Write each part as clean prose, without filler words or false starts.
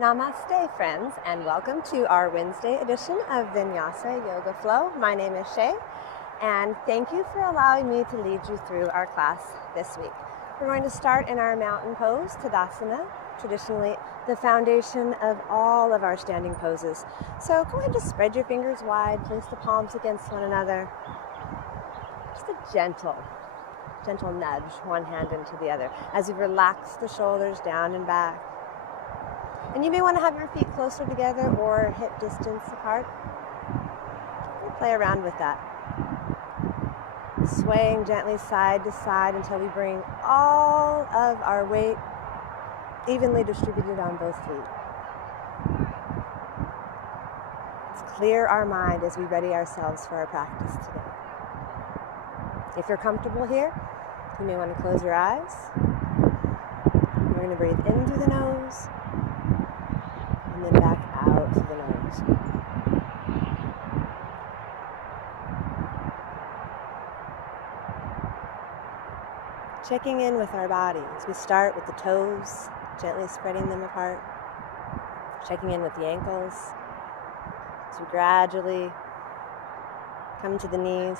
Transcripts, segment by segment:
Namaste, friends, and welcome to our Wednesday edition of Vinyasa Yoga Flow. My name is Shay, and thank you for allowing me to lead you through our class this week. We're going to start in our mountain pose, Tadasana, traditionally the foundation of all of our standing poses. So go ahead and just spread your fingers wide, place the palms against one another. Just a gentle nudge, one hand into the other, as you relax the shoulders down and back. And you may want to have your feet closer together or hip distance apart. We'll play around with that. Swaying gently side to side until we bring all of our weight evenly distributed on both feet. Let's clear our mind as we ready ourselves for our practice today. If you're comfortable here, you may want to close your eyes. We're going to breathe in through the nose and then back out through the nose. Checking in with our bodies. We start with the toes, gently spreading them apart. Checking in with the ankles. As we gradually come to the knees.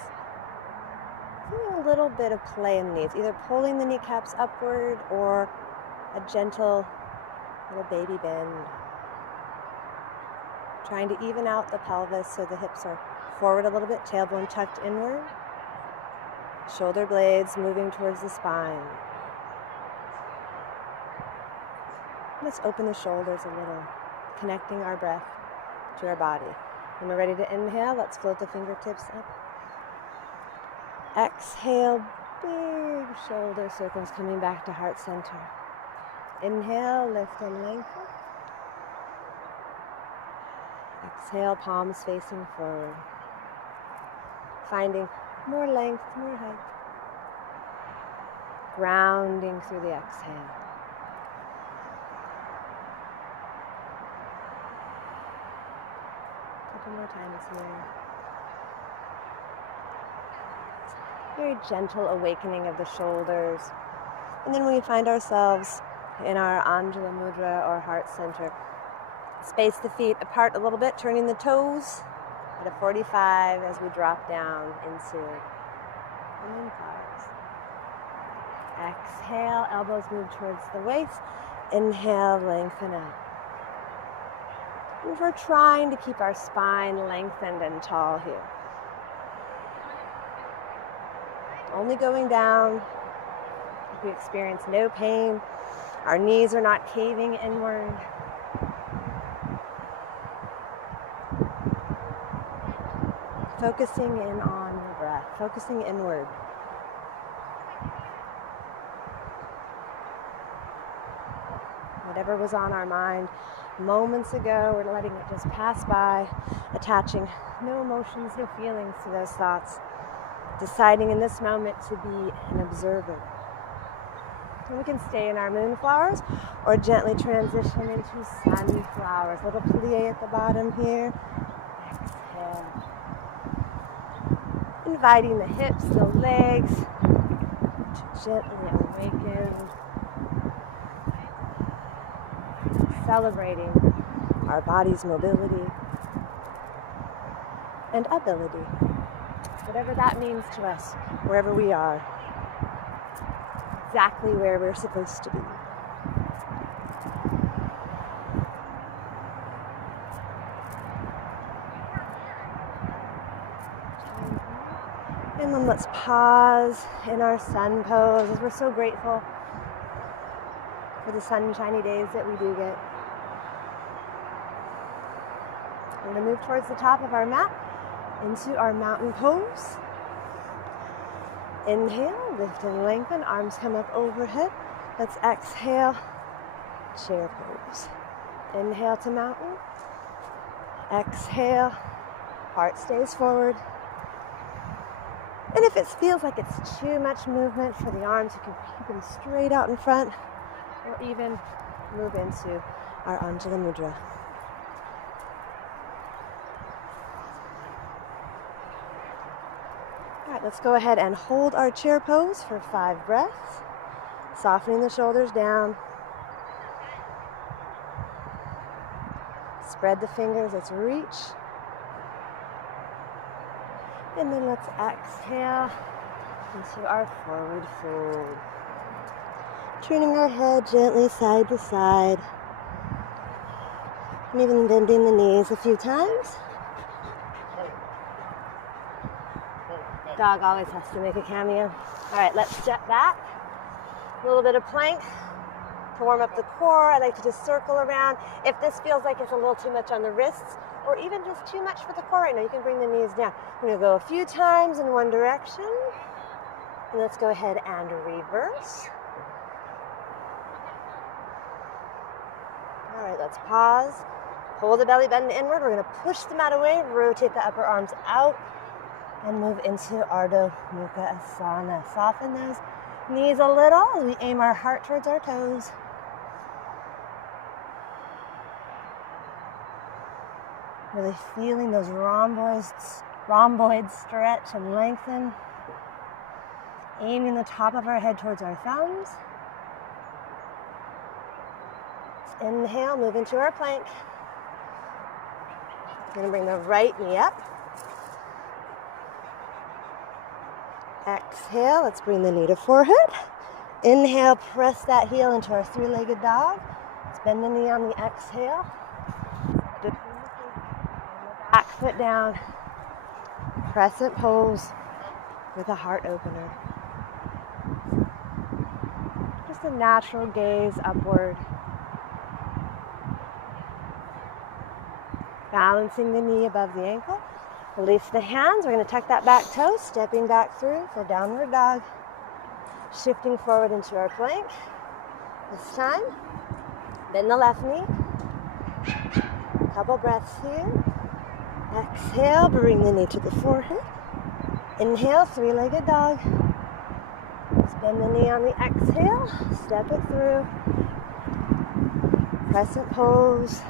Feeling a little bit of play in the knees, either pulling the kneecaps upward or a gentle little baby bend. Trying to even out the pelvis so the hips are forward a little bit, tailbone tucked inward. Shoulder blades moving towards the spine. Let's open the shoulders a little, connecting our breath to our body. When we're ready to inhale, let's float the fingertips up. Exhale, big shoulder circles coming back to heart center. Inhale, lift and lengthen. Exhale, palms facing forward. Finding more length, more height. Grounding through the exhale. A couple more times here. Very gentle awakening of the shoulders. And then we find ourselves in our Anjali Mudra or heart center. Space the feet apart a little bit, turning the toes at a 45 as we drop down into the moon flowers. Exhale, elbows move towards the waist. Inhale, lengthen out. And we're trying to keep our spine lengthened and tall here. Only going down if we experience no pain. Our knees are not caving inward. Focusing in on your breath, focusing inward. Whatever was on our mind moments ago, we're letting it just pass by, attaching no emotions, no feelings to those thoughts, deciding in this moment to be an observer. And we can stay in our moonflowers or gently transition into sunflowers. Little plie at the bottom here. Exhale. Inviting the hips, the legs to gently awaken. Celebrating our body's mobility and ability. Whatever that means to us, wherever we are. Exactly where we're supposed to be. And then let's pause in our sun pose as we're so grateful for the sunshiny days that we do get. We're going to move towards the top of our mat into our mountain pose. Inhale, lift and lengthen, arms come up overhead. Let's exhale, chair pose. Inhale to mountain. Exhale, heart stays forward. And if it feels like it's too much movement for the arms, you can keep them straight out in front or even move into our Anjali Mudra. All right, let's go ahead and hold our chair pose for 5 breaths, softening the shoulders down. Spread the fingers, let's reach. And then let's exhale into our forward fold. Turning our head gently side to side. And even bending the knees a few times. Dog always has to make a cameo. All right, let's step back. A little bit of plank to warm up the core. I like to just circle around. If this feels like it's a little too much on the wrists, or even just too much for the core right now, you can bring the knees down. I'm gonna go a few times in one direction. And let's go ahead and reverse. All right, let's pause. Pull the belly button inward. We're gonna push the mat away, rotate the upper arms out, and move into Ardha Mukha Asana. Soften those knees a little as we aim our heart towards our toes. Really feeling those rhomboids stretch and lengthen. Aiming the top of our head towards our thumbs. Let's inhale, move into our plank. We're gonna bring the right knee up. Exhale, let's bring the knee to forehead. Inhale, press that heel into our three-legged dog. Let's bend the knee on the exhale. Back foot down. Crescent pose with a heart opener. Just a natural gaze upward. Balancing the knee above the ankle. Release the hands. We're going to tuck that back toe, stepping back through for downward dog. Shifting forward into our plank. This time, bend the left knee. Couple breaths here. Exhale, bring the knee to the forehead. Inhale, three-legged dog. Let's bend the knee on the exhale. Step it through. Crescent pose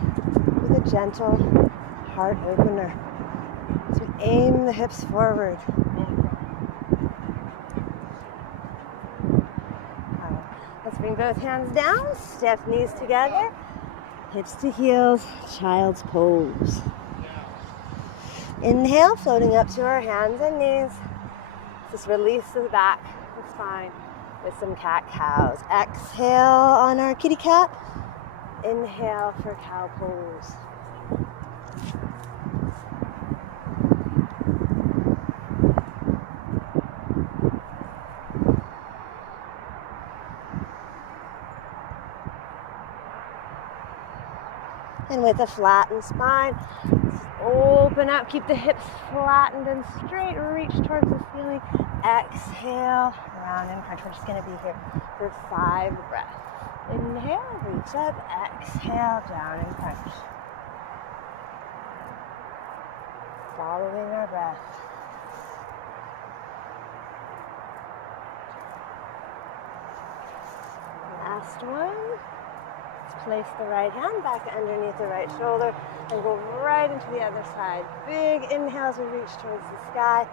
with a gentle heart opener. So aim the hips forward. Let's bring both hands down, step knees together, hips to heels, child's pose. Inhale, floating up to our hands and knees. Just release the back, the spine with some cat-cows. Exhale on our kitty cat. Inhale for cow pose. And with a flattened spine, open up, keep the hips flattened and straight, reach towards the ceiling. Exhale, round and crunch. We're just gonna be here for 5 breaths. Inhale, reach up, exhale, down and crunch. Following our breath. Last one. Place the right hand back underneath the right shoulder and go right into the other side. Big inhale as we reach towards the sky.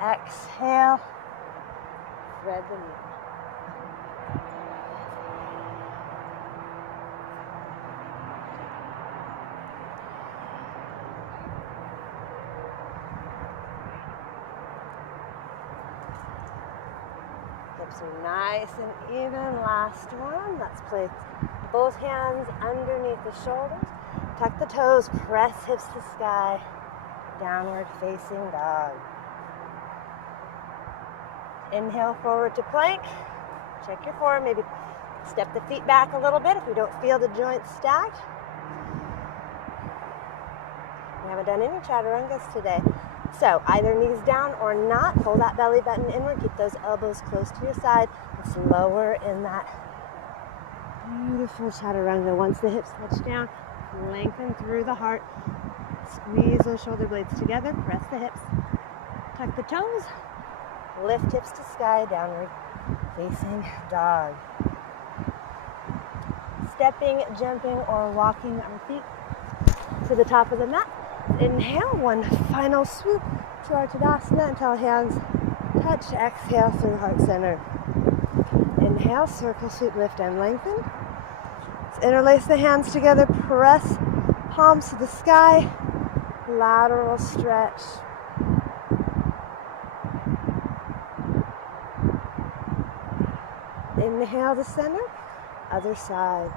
Exhale, thread the knee. Hips are nice and even. Last one. Let's place both hands underneath the shoulders. Tuck the toes, press hips to sky. Downward facing dog. Inhale forward to plank. Check your form. Maybe step the feet back a little bit if you don't feel the joints stacked. We haven't done any chaturangas today. So either knees down or not. Pull that belly button inward. Keep those elbows close to your side. Let's lower in that beautiful chaturanga. Once the hips touch down, lengthen through the heart. Squeeze those shoulder blades together. Press the hips. Tuck the toes. Lift hips to sky. Downward facing dog. Stepping, jumping, or walking our feet to the top of the mat. Inhale. One final swoop to our Tadasana until hands touch. Exhale through heart center. Inhale, circle, sweep, lift, and lengthen. Let's interlace the hands together. Press palms to the sky, lateral stretch. Inhale to center, other side.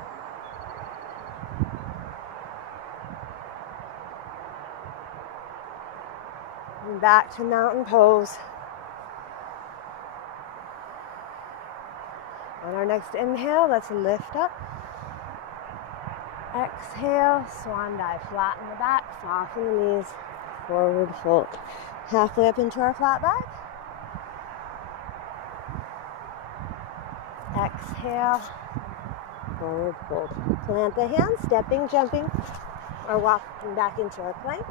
And back to mountain pose. On our next inhale, let's lift up. Exhale, swan dive, flatten the back, soften the knees, forward fold. Halfway up into our flat back. Exhale, forward fold. Plant the hands, stepping, jumping, or walking back into our plank.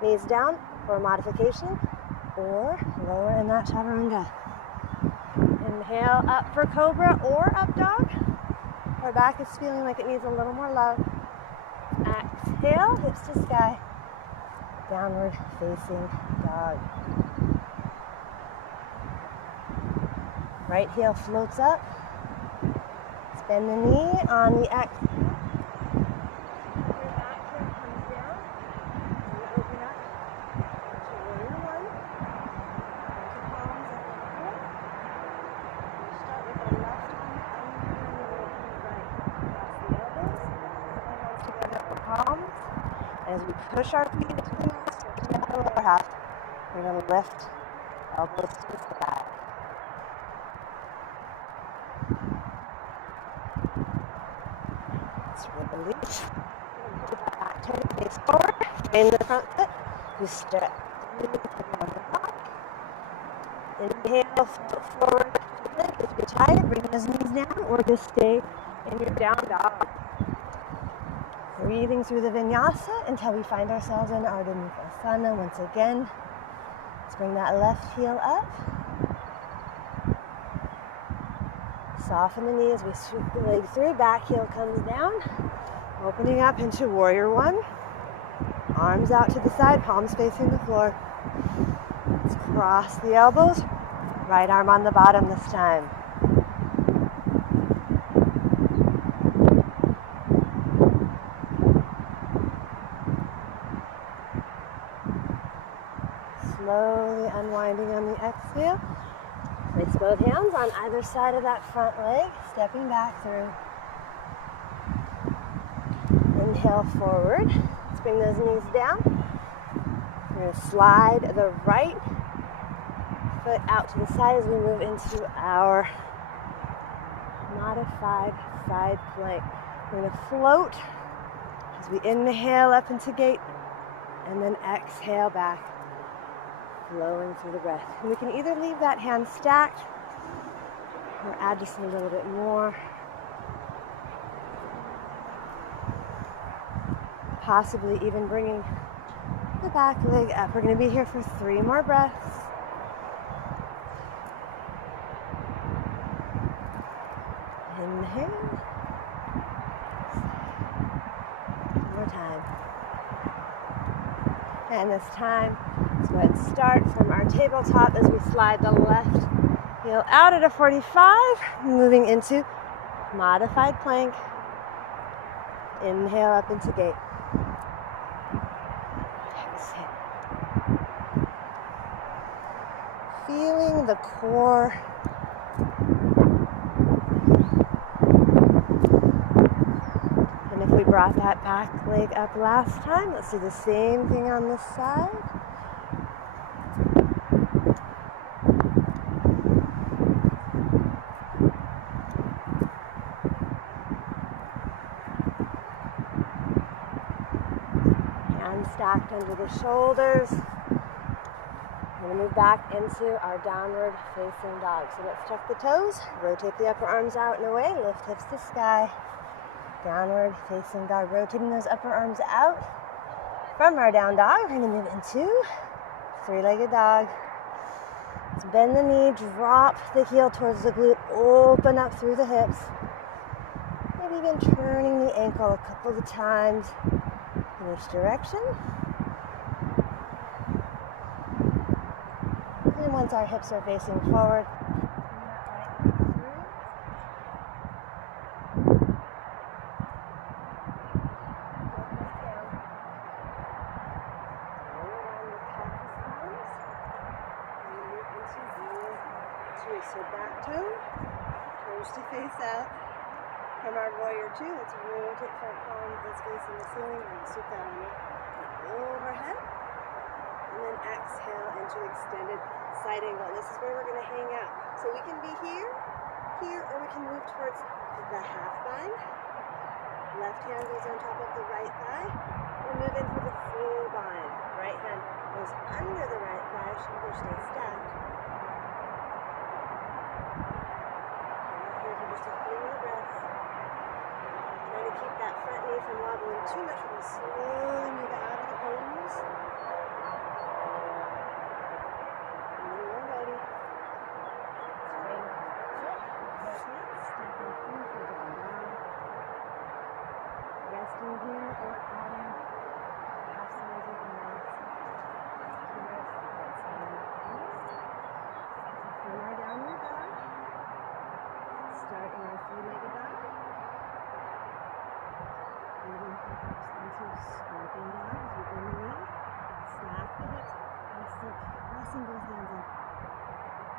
Knees down for a modification, or lower in that chaturanga. Inhale up for cobra or up dog. Our back is feeling like it needs a little more love. Exhale, hips to sky. Downward facing dog. Right heel floats up. Bend the knee on the exhale. Your back heel comes down. And open up to warrior one. Into palms at the floor. You start with the left arm under the right. Cross the elbows. Hands together for palms. As we push our feet between us, stretching out the lower half, we're going to lift elbows to the sky. Release. Back turn, face forward. Strain the front foot. You stretch. Inhale, foot forward. If you're tired, bring those knees down, or just stay in your down dog. Breathing through the vinyasa until we find ourselves in Ardha Mukasana. Once again, let's bring that left heel up. Soften the knee as we sweep the leg through. Back heel comes down. Opening up into warrior one. Arms out to the side, palms facing the floor. Let's cross the elbows. Right arm on the bottom this time. Slowly unwinding on the exhale. Place both hands on either side of that front leg, stepping back through. Inhale forward. Let's bring those knees down. We're going to slide the right foot out to the side as we move into our modified side plank. We're going to float as we inhale up into gate and then exhale back, flowing through the breath. And we can either leave that hand stacked or add just a little bit more. Possibly even bringing the back leg up. We're going to be here for 3 more breaths. Inhale. One more time. And this time, let's go ahead and start from our tabletop as we slide the left heel out at a 45, moving into modified plank. Inhale up into gate. Exhale. Feeling the core. And if we brought that back leg up last time, let's do the same thing on this side. Stacked under the shoulders. We're going to move back into our downward facing dog. So let's tuck the toes, rotate the upper arms out and away, lift hips to sky. Downward facing dog, rotating those upper arms out. From our down dog, we're going to move into 3-legged dog. Let's bend the knee, drop the heel towards the glute, open up through the hips. Maybe even turning the ankle a couple of times in each direction. And once our hips are facing forward, So back toe, toes to face out. From our warrior two, let's rotate front palm that's facing the ceiling and swoop that on it. Overhead. And then exhale into extended side angle. This is where we're going to hang out. So we can be here, or we can move towards the half bind. Left hand goes on top of the right thigh. We'll move in for the full bind. Right hand goes under the right thigh, shoulder stays stacked. And we're here for just a few more breaths. Trying to keep that front knee from wobbling too much. We're going to slowly move it out of the pose. And when you're ready, swing foot, stepping through for down dog. Resting here or adding half size of the legs. From our downward dog, start in our three-legged dog. Moving perhaps into scorpion dog as we bring the knee. Stack the hips, pressing both hands up.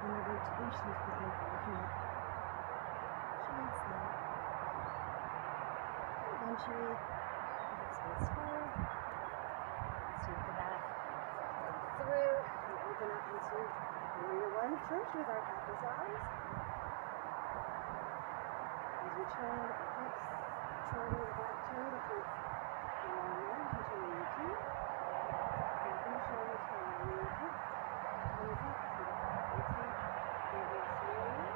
And the rotation of the ankle, looking up. Short slow. Eventually, hips face forward. Sweep the back through and open up into warrior one first with our Hatha arms. As we turn our hips, shoulder the back toe to face the long leg, continuing to. Open the shoulders for warrior hip. Raise up to the back facing. Moving slowly.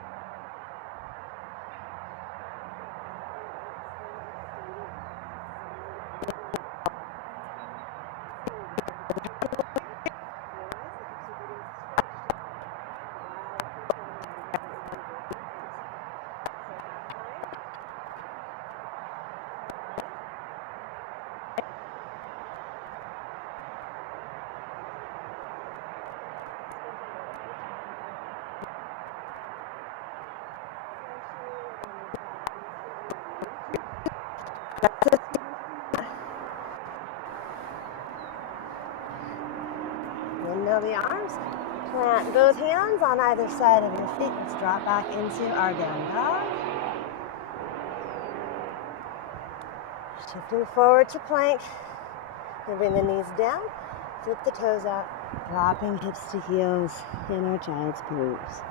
Windmill the arms. Plant both hands on either side of your feet. Let's drop back into our down dog. Shifting forward to plank. And bring the knees down. Flip the toes out. Dropping hips to heels in our child's pose.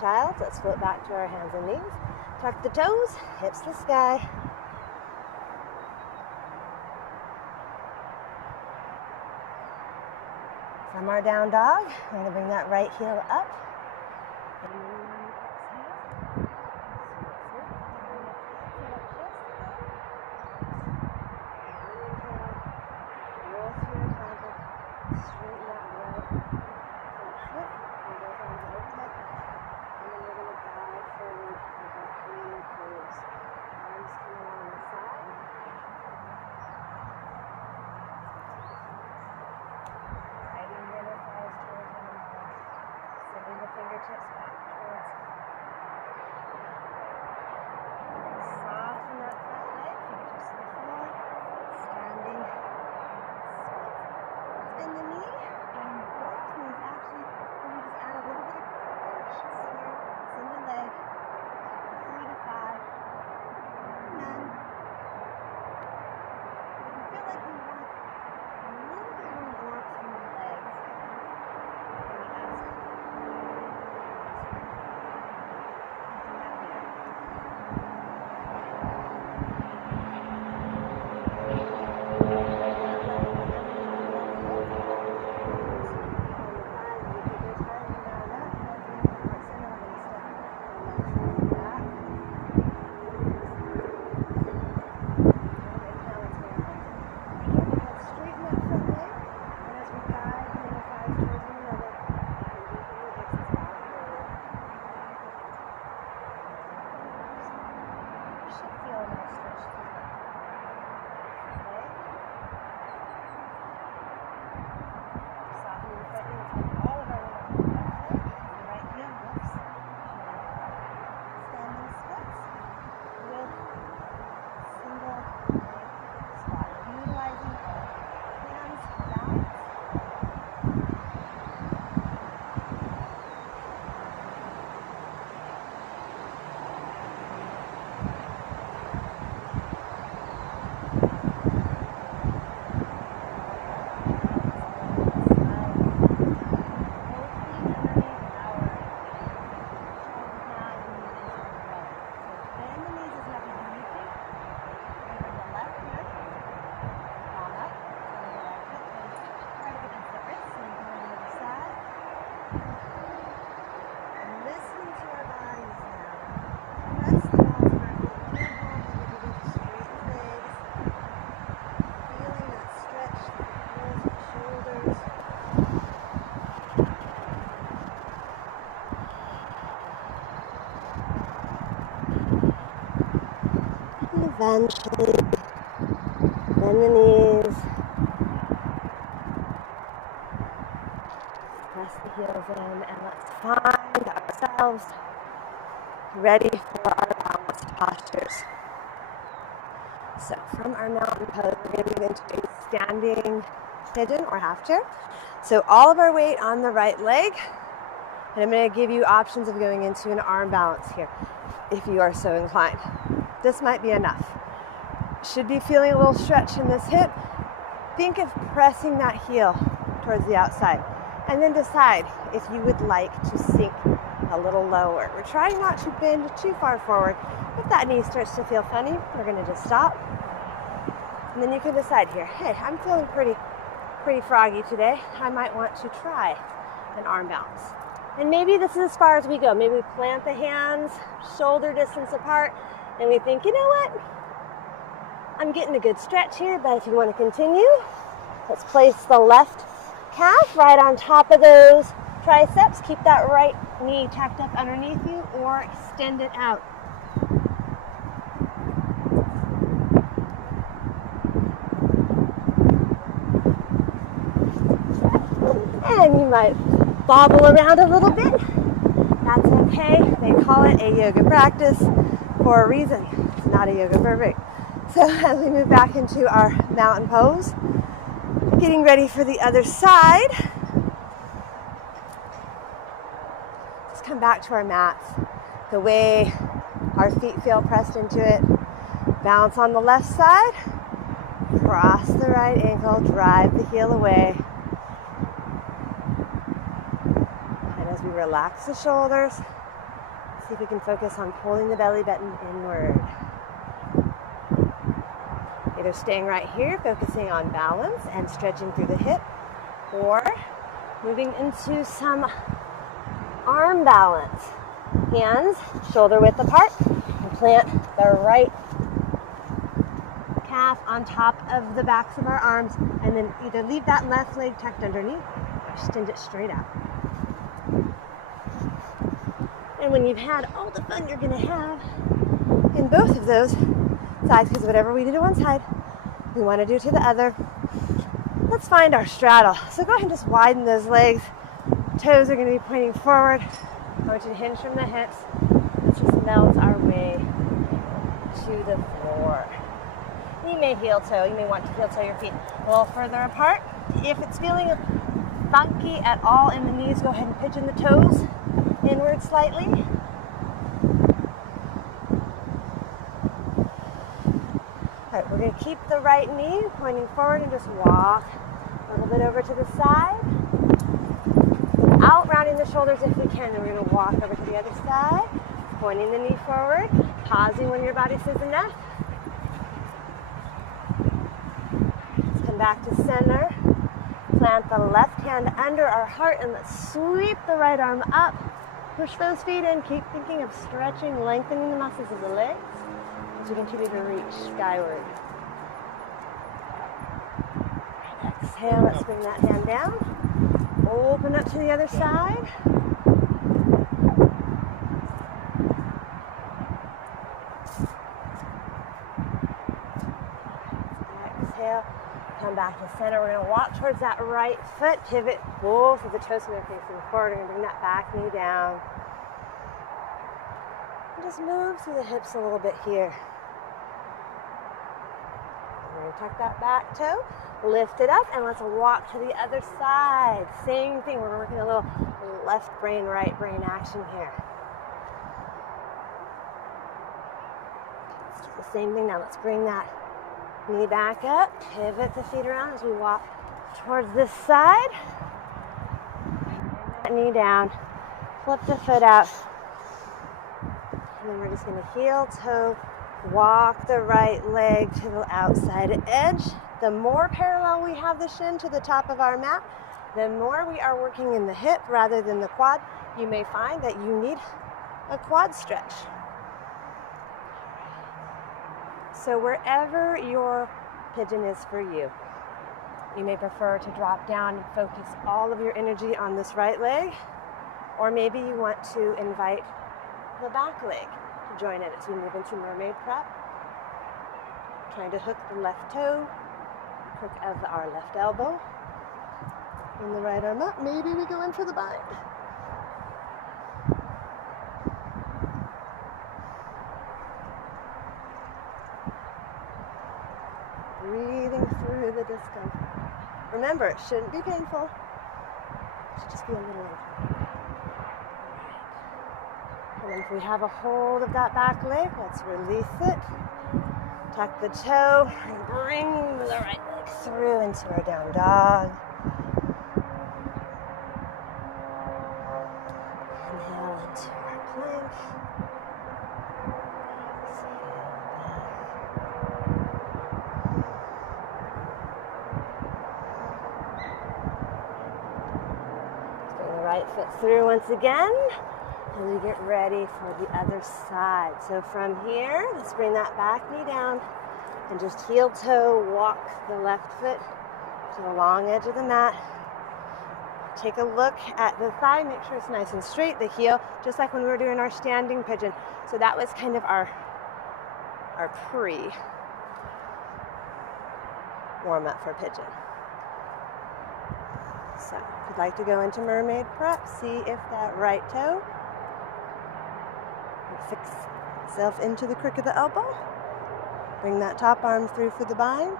Child, let's flip back to our hands and knees. Tuck the toes, hips to sky. From our down dog, we're going to bring that right heel up. And then on the exhale, roll through your pelvic, straighten that right foot, and both arms overhead. And then we're going to dive forward with our clean pose. Arms come along the side. Sliding the inner thighs towards one another. Sending the fingertips back towards. Soften that front leg, fingertips to the floor. Standing. Bend the knee. And both knees actually, let me just add a little bit of push. Here, single leg, 3 to 5, none. If you feel like you want a little bit more work through the legs, I'm going to ask Listening to our bodies now. Press the balls of our feet. Can't hold them if you get to straighten legs. Feeling that stretch through the shoulders. And eventually, bend the knees. Press the heels in, and let's find ourselves ready for our balanced postures. So from our mountain pose, we're going to move into a standing pigeon or half chair. So all of our weight on the right leg, and I'm going to give you options of going into an arm balance here if you are so inclined. This might be enough. Should be feeling a little stretch in this hip. Think of pressing that heel towards the outside, and then decide if you would like to sink a little lower. We're trying not to bend too far forward. If that knee starts to feel funny, we're going to just stop. And then you can decide here, hey, I'm feeling pretty froggy today. I might want to try an arm balance. And maybe this is as far as we go. Maybe we plant the hands shoulder distance apart and we think, you know what? I'm getting a good stretch here, but if you want to continue, let's place the left calf right on top of those triceps. Keep that right knee tucked up underneath you or extend it out. And you might bobble around a little bit. That's okay. They call it a yoga practice for a reason. It's not a yoga perfect. So as we move back into our mountain pose, getting ready for the other side, just come back to our mats. The way our feet feel pressed into it. Balance on the left side, cross the right ankle, drive the heel away. And as we relax the shoulders, see if we can focus on pulling the belly button inward. Either staying right here, focusing on balance and stretching through the hip, or moving into some arm balance. Hands shoulder width apart, and plant the right calf on top of the backs of our arms, and then either leave that left leg tucked underneath or extend it straight out. And when you've had all the fun you're going to have in both of those sides, because whatever we do to one side, we want to do to the other, let's find our straddle. So go ahead and just widen those legs. Toes are going to be pointing forward. I want you to hinge from the hips. Let's just melt our way to the floor. You may heel toe. You may want to heel toe your feet a little further apart. If it's feeling funky at all in the knees, go ahead and pigeon the toes inward slightly. All right, we're going to keep the right knee pointing forward and just walk a little bit over to the side. Out, rounding the shoulders if we can. Then we're going to walk over to the other side, pointing the knee forward, pausing when your body says enough. Let's come back to center. Plant the left hand under our heart and let's sweep the right arm up. Push those feet in. Keep thinking of stretching, lengthening the muscles of the legs as we continue to reach skyward. Exhale, let's bring that hand down. Open up to the other side. Exhale, come back to center. We're going to walk towards that right foot, pivot, both of the toes are facing forward. We're going to bring that back knee down. And just move through the hips a little bit here. We're going to tuck that back toe, lift it up, and let's walk to the other side. Same thing, we're working a little left brain, right brain action here. Let's do the same thing now. Let's bring that knee back up, pivot the feet around as we walk towards this side. Bring that knee down, flip the foot out. And then we're just going to heel toe, walk the right leg to the outside edge. The more parallel we have the shin to the top of our mat, The more we are working in the hip rather than the quad, you may find that you need a quad stretch. So wherever your pigeon is for you, you may prefer to drop down and focus all of your energy on this right leg, or maybe you want to invite the back leg to join in as we move into mermaid prep. Trying to hook the left toe, crook of our left elbow. Bring the right arm up. Maybe we go in for the bind. Breathing through the discomfort. Remember, it shouldn't be painful. It should just be a little uncomfortable. And then if we have a hold of that back leg, let's release it. Tuck the toe and bring the right leg through into our down dog. Inhale into our plank. Let's bring the right foot through once again. And we get ready for the other side. So from here, let's bring that back knee down and just heel toe walk the left foot to the long edge of the mat. Take a look at the thigh, make sure it's nice and straight, the heel, just like when we were doing our standing pigeon. So that was kind of our pre-warm up for pigeon. So if you'd like to go into mermaid prep, see if that right toe fix itself into the crook of the elbow. Bring that top arm through for the bind.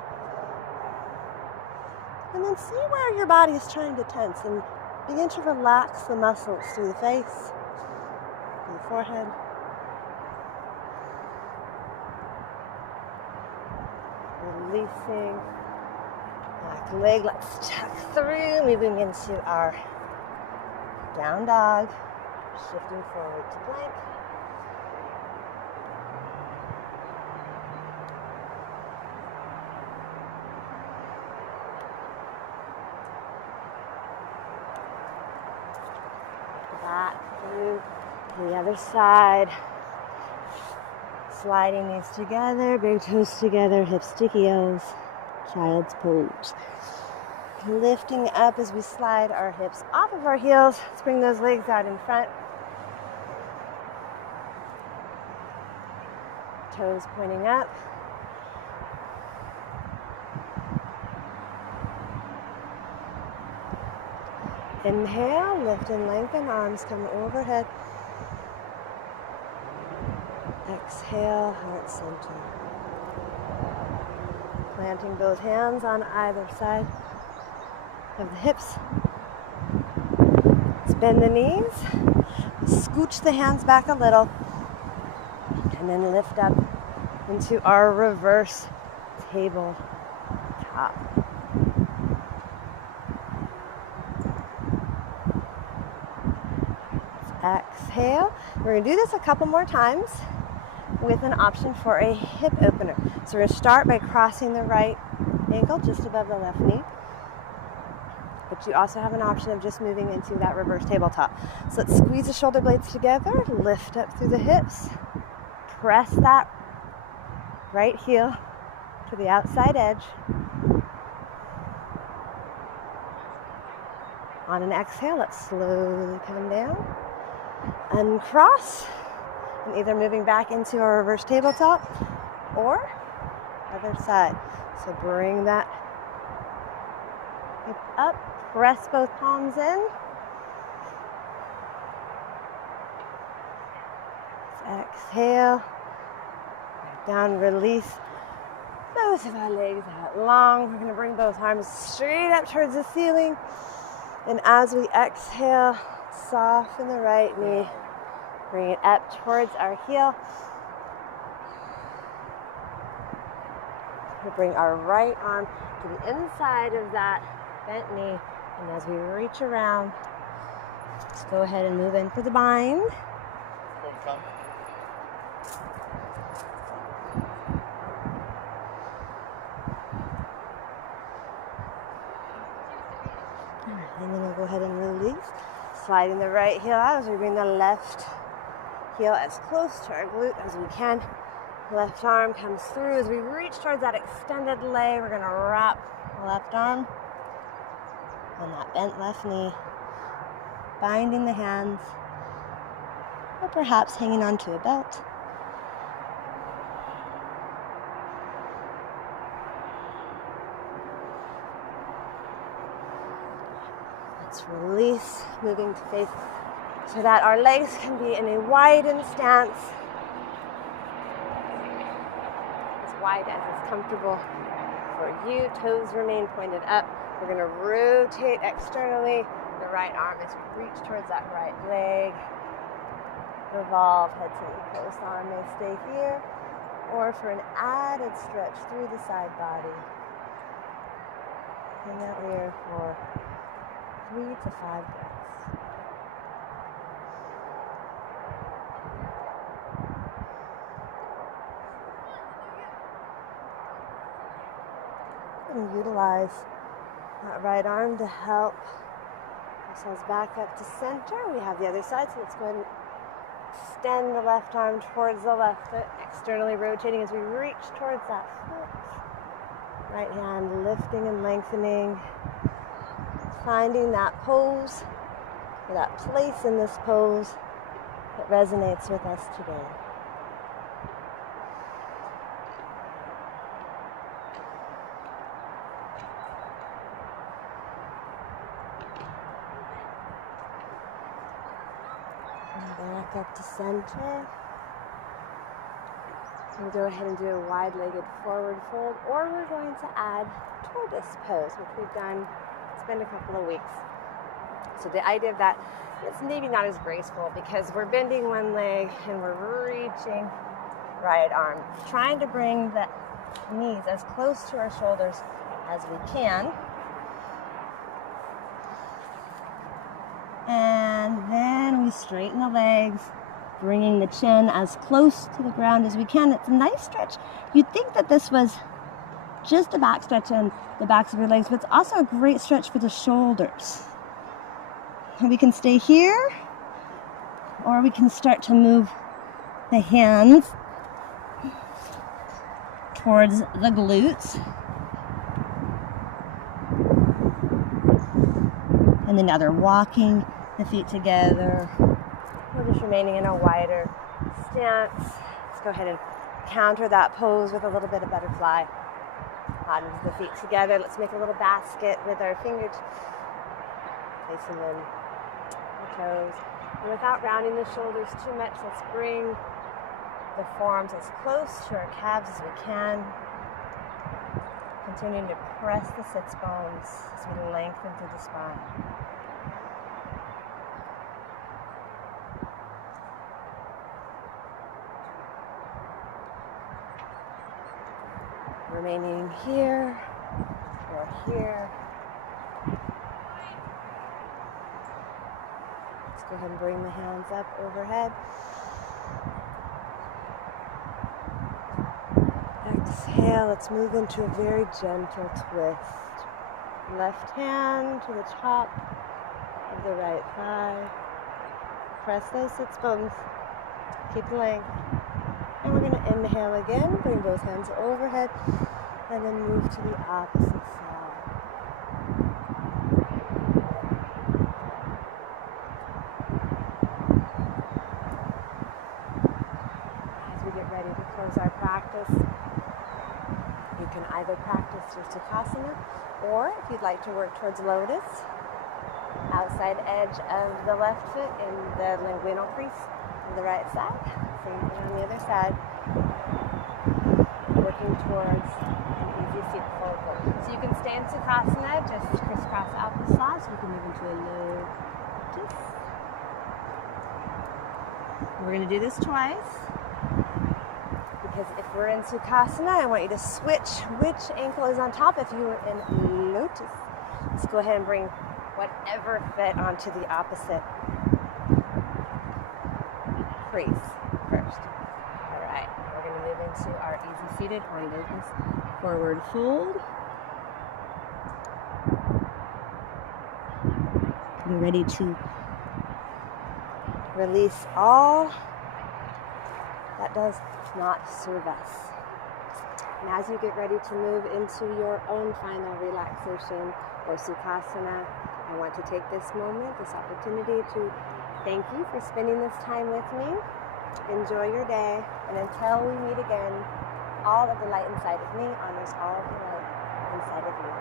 And then see where your body is trying to tense and begin to relax the muscles through the face, through the forehead. Releasing back leg. Let's tuck through, moving into our down dog, shifting forward to plank. Back through the other side. Sliding these together, big toes together, hips to heels, child's pose. Lifting up as we slide our hips off of our heels. Let's bring those legs out in front. Toes pointing up. Inhale, lift and lengthen, arms come overhead. Exhale, heart center. Planting both hands on either side of the hips. Let's bend the knees. Scooch the hands back a little. And then lift up into our reverse table top. Exhale. We're going to do this a couple more times with an option for a hip opener. So we're going to start by crossing the right ankle just above the left knee. But you also have an option of just moving into that reverse tabletop. So let's squeeze the shoulder blades together, lift up through the hips, press that right heel to the outside edge. On an exhale, let's slowly come down. Uncross, and either moving back into our reverse tabletop or other side. So bring that hip up, press both palms in. Let's exhale, down, release both of our legs out long. We're going to bring both arms straight up towards the ceiling. And as we exhale, soften the right knee, bring it up towards our heel. We'll bring our right arm to the inside of that bent knee, and as we reach around, let's go ahead and move in for the bind. release. Sliding the right heel out as we bring the left heel as close to our glute as we can. Left arm comes through as we reach towards that extended leg. We're gonna wrap the left arm on that bent left knee, binding the hands, or perhaps hanging onto a belt. Let's release, moving to face so that our legs can be in a widened stance, as wide as is comfortable for you. Toes remain pointed up. We're going to rotate externally the right arm as we reach towards that right leg. Revolve, head to knee. Close arm may stay here, or for an added stretch through the side body. Hang out here for 3 to 5 breaths. And utilize that right arm to help ourselves back up to center. We have the other side, so let's go ahead and extend the left arm towards the left foot, externally rotating as we reach towards that foot. Right hand lifting and lengthening, finding that pose, or that place in this pose that resonates with us today. Back up to center. We'll go ahead and do a wide-legged forward fold, or we're going to add tortoise pose, which we've done. It's been a couple of weeks. So the idea of that, it's maybe not as graceful because we're bending one leg and we're reaching right arm, trying to bring the knees as close to our shoulders as we can. And then we straighten the legs, bringing the chin as close to the ground as we can. It's a nice stretch. You'd think that this was just a back stretch and the backs of your legs, but it's also a great stretch for the shoulders. And we can stay here, or we can start to move the hands towards the glutes. And then now they're walking the feet together. We're just remaining in a wider stance. Let's go ahead and counter that pose with a little bit of butterfly. Bottoms of the feet together. Let's make a little basket with our fingertips. Placing them the toes. And without rounding the shoulders too much, let's bring the forearms as close to our calves as we can. Continuing to press the sits bones as we lengthen through the spine. Remaining here or here. Let's go ahead and bring the hands up overhead. Exhale, let's move into a very gentle twist. Left hand to the top of the right thigh. Press those sits bones. Keep the length. And we're going to inhale again, bring both hands overhead, and then move to the opposite side. As we get ready to close our practice, you can either practice your Sukhasana, or if you'd like to work towards lotus, outside edge of the left foot in the linguinal crease on the right side. Same thing on the other side. Working towards an easy seat forward fold. So you can stay in Sukhasana, just crisscross applesauce. You can move into a lotus. We're going to do this twice. Because if we're in Sukhasana, I want you to switch which ankle is on top. If you were in lotus, let's go ahead and bring whatever fit onto the opposite crease first. All right, we're going to move into our easy seated or lotus forward fold. We're ready to release all that does not serve us. And as you get ready to move into your own final relaxation or sukhasana, I want to take this moment, this opportunity to thank you for spending this time with me. Enjoy your day, and until we meet again, all of the light inside of me honors all the light inside of you.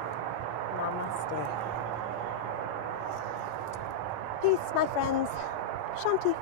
Namaste. Peace, my friends. Shanti.